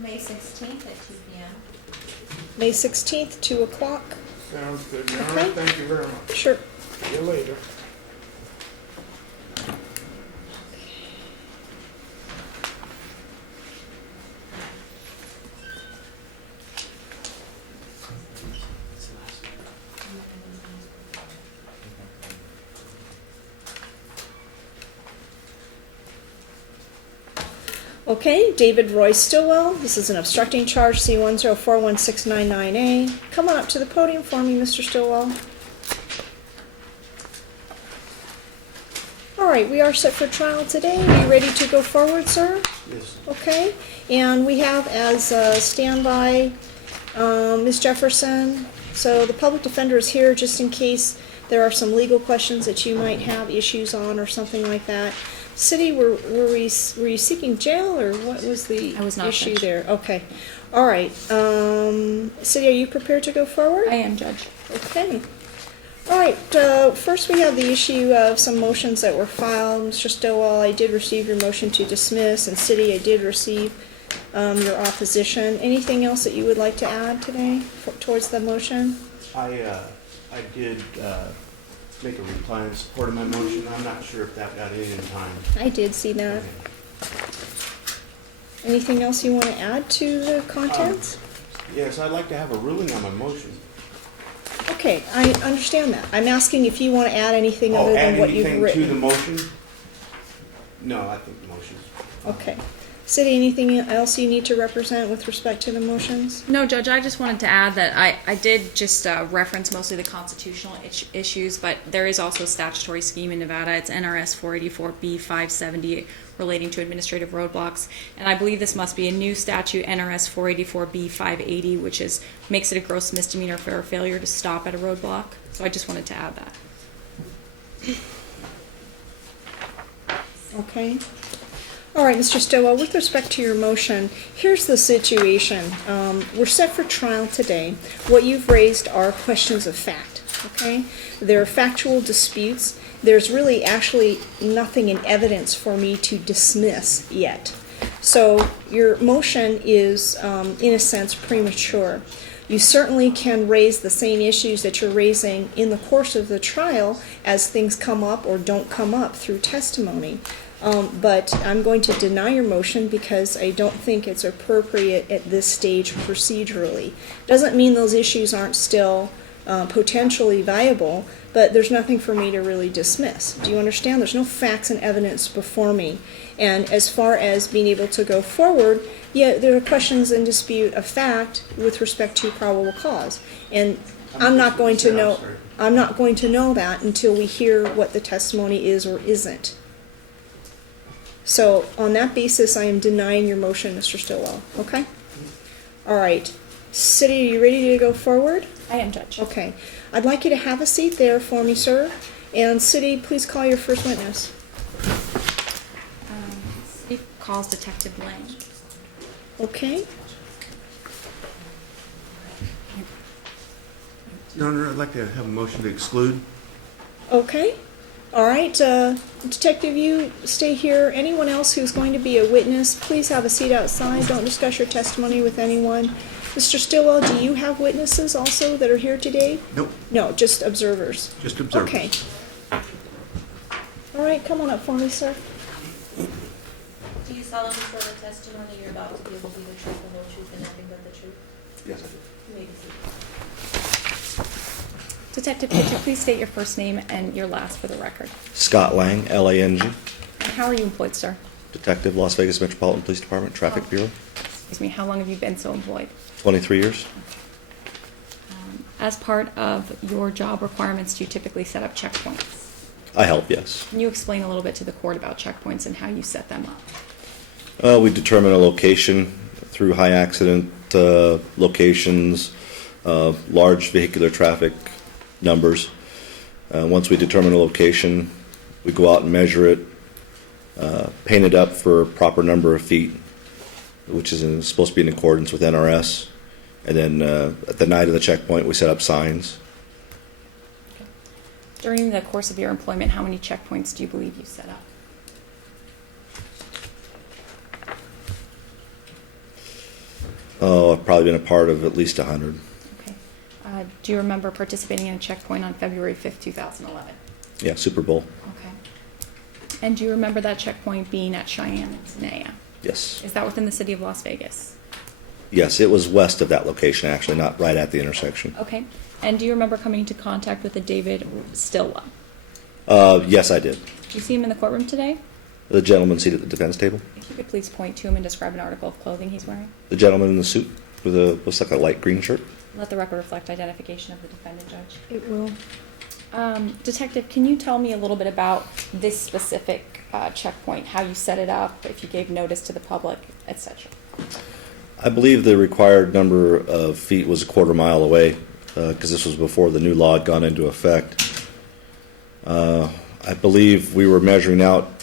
May 16th at 2 p.m. May 16th, 2 o'clock. Sounds good, Your Honor. Okay. Thank you very much. Sure. See you later. Okay, David Roy Stillwell. This is an obstructing charge, C10416999A. Come on up to the podium for me, Mr. Stillwell. All right, we are set for trial today. Are you ready to go forward, sir? Yes. Okay, and we have as standby Ms. Jefferson. So the public defender is here just in case there are some legal questions that you might have issues on or something like that. City, were you seeking jail, or what was the I was not, issue Judge. there? Okay, all right. City, are you prepared to go forward? I am, Judge. Okay. All right, first we have the issue of some motions that were filed. Mr. Stillwell, I did receive your motion to dismiss, and City, I did receive your opposition. Anything else that you would like to add today towards the motion? I did make a reply in support of my motion. I'm not sure if that got in time. I did see that. Okay. Anything else you want to add to the contents? Yes, I'd like to have a ruling on my motion. Okay, I understand that. I'm asking if you want to add anything other add than what you've anything written. to the motion? No, I think the motion's fine. Okay. City, anything else you need to represent with respect to the motions? No, Judge, I just wanted to add that I did just reference mostly the constitutional issues, but there is also a statutory scheme in Nevada. It's NRS 484B570 relating to administrative roadblocks. And I believe this must be a new statute, NRS 484B580, which makes it a gross misdemeanor for a failure to stop at a roadblock. So I just wanted to add that. Okay. All right, Mr. Stillwell, with respect to your motion, here's the situation. We're set for trial today. What you've raised are questions of fact, okay? There are factual disputes. There's really actually nothing in evidence for me to dismiss yet. So your motion is, in a sense, premature. You certainly can raise the same issues that you're raising in the course of the trial as things come up or don't come up through testimony. But I'm going to deny your motion because I don't think it's appropriate at this stage procedurally. Doesn't mean those issues aren't still potentially viable, but there's nothing for me to really dismiss. Do you understand? There's no facts and evidence before me. And as far as being able to go forward, yeah, there are questions in dispute of fact with respect to probable cause. And I'm not going to know that until we hear what the testimony is or isn't. So on that basis, I am denying your motion, Mr. Stillwell. Okay? All right. City, are you ready to go forward? I am, Judge. Okay. I'd like you to have a seat there for me, sir. And City, please call your first witness. City calls Detective Lang. Okay. Your Honor, I'd like to have a motion to exclude. Okay. All right. Detective, you stay here. Anyone else who's going to be a witness, please have a seat outside. Don't discuss your testimony with anyone. Mr. Stillwell, do you have witnesses also that are here today? Nope. No, just observers. Just observers. Okay. All right, come on up for me, sir. Do you solemnly swear the testimony you're about to give will be the truth, the whole truth, and nothing but the truth? Yes, I do. You may be seated. Detective, could you please state your first name and your last for the record? Scott Lang, L-A-N-G, And how are you employed, sir? Detective, Las Vegas Metropolitan Police Department, Traffic Bureau, Excuse me, how long have you been so employed? 23 years. As part of your job requirements, do you typically set up checkpoints? I help, yes. Can you explain a little bit to the court about checkpoints and how you set them up? We determine a location through high accident locations, large vehicular traffic numbers. Once we determine a location, we go out and measure it, paint it up for a proper number of feet, which is supposed to be in accordance with NRS. And then at the night of the checkpoint, we set up signs. During the course of your employment, how many checkpoints do you believe you set up? Oh, I've probably been a part of at least 100. Okay. Do you remember participating in a checkpoint on February 5th, 2011? Yeah, Super Bowl. Okay. And do you remember that checkpoint being at Cheyenne and Tenaya? Yes. Is that within the city of Las Vegas? Yes, it was west of that location, actually, not right at the intersection. Okay. And do you remember coming into contact with a David Stilwell? Yes, I did. Do you see him in the courtroom today? The gentleman seated at the defense table. If you could please point to him and describe an article of clothing he's wearing. The gentleman in the suit with looks like a light green shirt. Let the record reflect identification of the defendant, Judge. It will. Detective, can you tell me a little bit about this specific checkpoint, how you set it up, if you gave notice to the public, etc.? I believe the required number of feet was a quarter mile away, because this was before the new law had gone into effect. I believe we were measuring out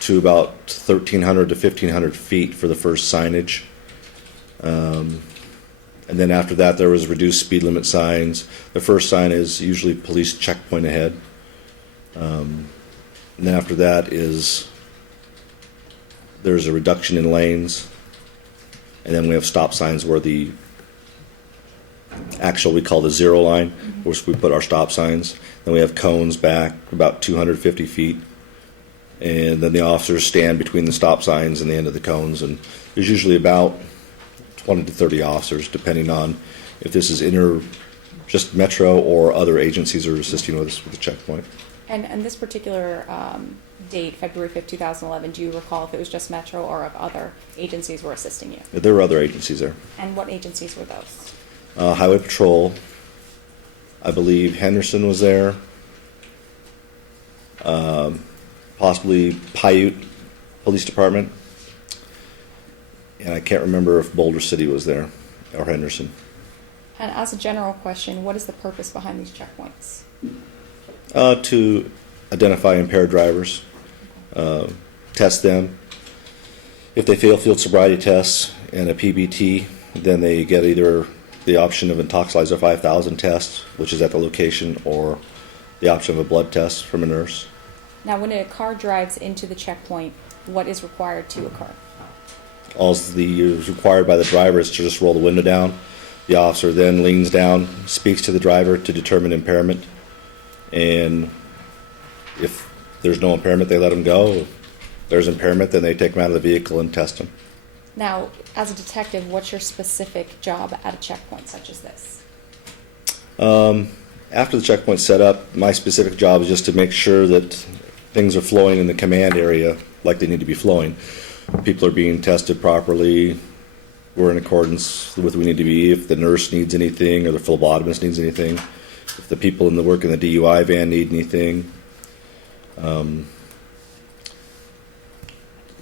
to about 1,300 to 1,500 feet for the first signage. And then after that, there was reduced speed limit signs. The first sign is usually police checkpoint ahead. And then after that there's a reduction in lanes. And then we have stop signs where the actual, we call the zero line, where we put our stop signs. Then we have cones back about 250 feet. And then the officers stand between the stop signs and the end of the cones. And there's usually about 20 to 30 officers, depending on if this is just Metro or other agencies are assisting with us with the checkpoint. And this particular date, February 5th, 2011, do you recall if it was just Metro or if other agencies were assisting you? There were other agencies there. And what agencies were those? Highway Patrol, I believe Henderson was there, possibly Paiute Police Department, and I can't remember if Boulder City was there or Henderson. And as a general question, what is the purpose behind these checkpoints? To identify impaired drivers, test them. If they fail field sobriety tests and a PBT, then they get either the option of Intoxilizer 5000 test, which is at the location, or the option of a blood test from a nurse. Now, when a car drives into the checkpoint, what is required to occur? All is required by the driver is to just roll the window down. The officer then leans down, speaks to the driver to determine impairment, and if there's no impairment, they let him go. If there's impairment, then they take him out of the vehicle and test him. Now, as a detective, what's your specific job at a checkpoint such as this? After the checkpoint's set up, my specific job is just to make sure that things are flowing in the command area like they need to be flowing. People are being tested properly. We're in accordance with what we need to be. If the nurse needs anything or the phlebotomist needs anything, if the people in the work in the DUI van need anything,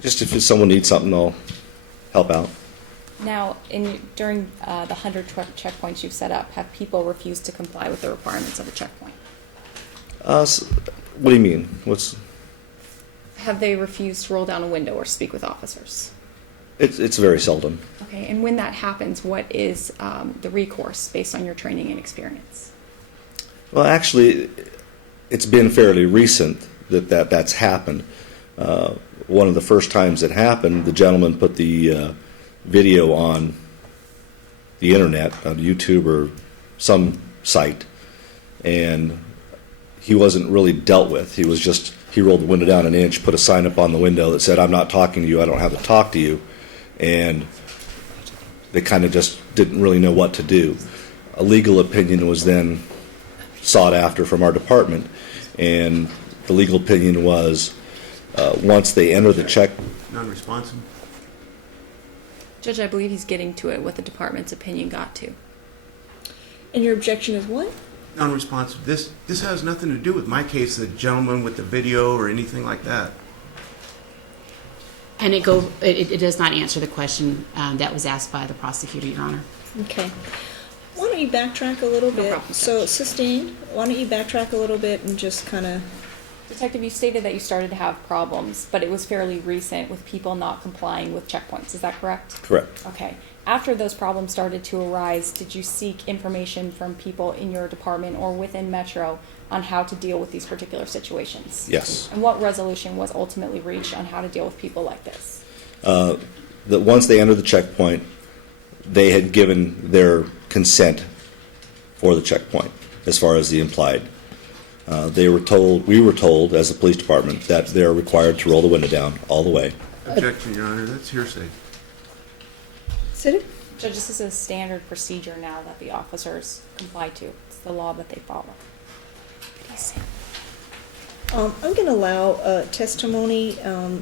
just if someone needs something, I'll help out. Now, during the 100 checkpoints you've set up, have people refused to comply with the requirements of a checkpoint? What do you mean? Have they refused to roll down a window or speak with officers? It's very seldom. Okay, and when that happens, what is the recourse based on your training and experience? Well, actually, it's been fairly recent that's happened. One of the first times it happened, the gentleman put the video on the internet, on YouTube or some site, and he wasn't really dealt with. He rolled the window down an inch, put a sign up on the window that said, "I'm not talking to you, I don't have to talk to you," and they kind of just didn't really know what to do. A legal opinion was then sought after from our department, and the legal opinion was once they enter the check. Non-responsive. Judge, I believe he's getting to it what the department's opinion got to. And your objection is what? Non-responsive. This has nothing to do with my case, the gentleman with the video or anything like that. And it does not answer the question that was asked by the prosecutor, Your Honor. Okay. Why don't you backtrack a little bit? problem, So, Sustained, why don't you backtrack a little bit and just kind of... Detective, you stated that you started to have problems, but it was fairly recent with people not complying with checkpoints. Is that correct? Correct. Okay. After those problems started to arise, did you seek information from people in your department or within Metro on how to deal with these particular situations? Yes. And what resolution was ultimately reached on how to deal with people like this? That once they enter the checkpoint, they had given their consent for the checkpoint, as far as the implied. We were told, as the police department, that they're required to roll the window down all the way. Objection, Your Honor, that's hearsay. City? Judge, this is a standard procedure now that the officers comply to. It's the law that they follow. I'm going to allow testimony.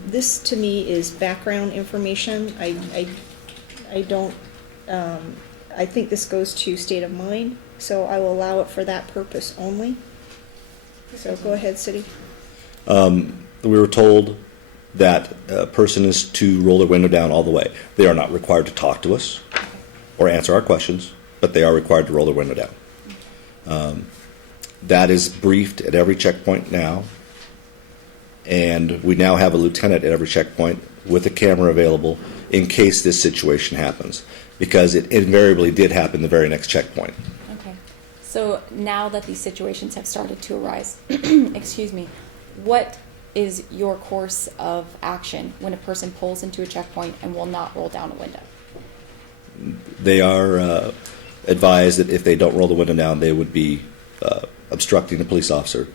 This, to me, is background information. I don't, I think this goes to state of mind, so I will allow it for that purpose only. So go ahead, City. We were told that a person is to roll their window down all the way. They are not required to talk to us or answer our questions, but they are required to roll their window down. That is briefed at every checkpoint now, and we now have a lieutenant at every checkpoint with a camera available in case this situation happens, because it invariably did happen the very next checkpoint. Okay. So now that these situations have started to arise, excuse me, what is your course of action when a person pulls into a checkpoint and will not roll down a window? They are advised that if they don't roll the window down, they would be obstructing a police officer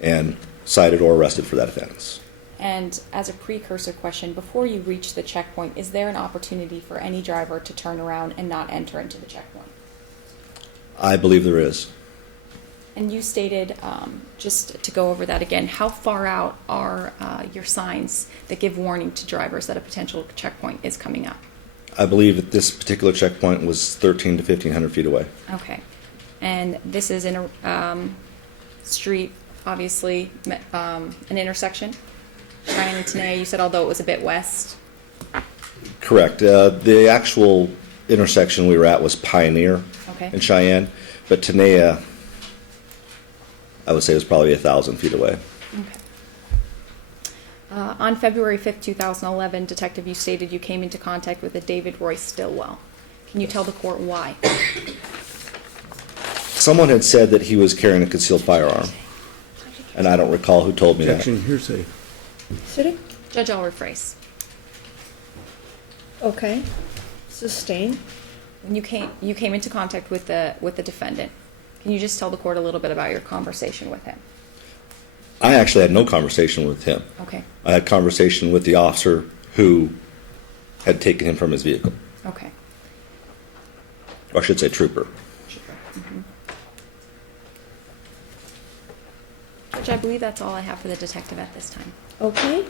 and cited or arrested for that offense. And as a precursor question, before you reach the checkpoint, is there an opportunity for any driver to turn around and not enter into the checkpoint? I believe there is. And you stated, just to go over that again, how far out are your signs that give warning to drivers that a potential checkpoint is coming up? I believe that this particular checkpoint was 1,300 to 1,500 feet away. Okay. And this is in a street, obviously, an intersection? Cheyenne and Tenay, you said although it was a bit west? Correct. The actual intersection we were at was Pioneer Okay. in Cheyenne, but Tenaya, I would say, was probably 1,000 feet away. Okay. On February 5th, 2011, Detective, you stated you came into contact with a David Roy Stillwell. Can you tell the court why? Someone had said that he was carrying a concealed firearm, and I don't recall who told me that. Objection, hearsay. City? Judge, I'll rephrase. Okay. Sustain. When you came into contact with the defendant, can you just tell the court a little bit about your conversation with him? I actually had no conversation with him. Okay. I had conversation with the officer who had taken him from his vehicle. Okay. Or I should say trooper. Mm-hmm. Judge, I believe that's all I have for the detective at this time. Okay.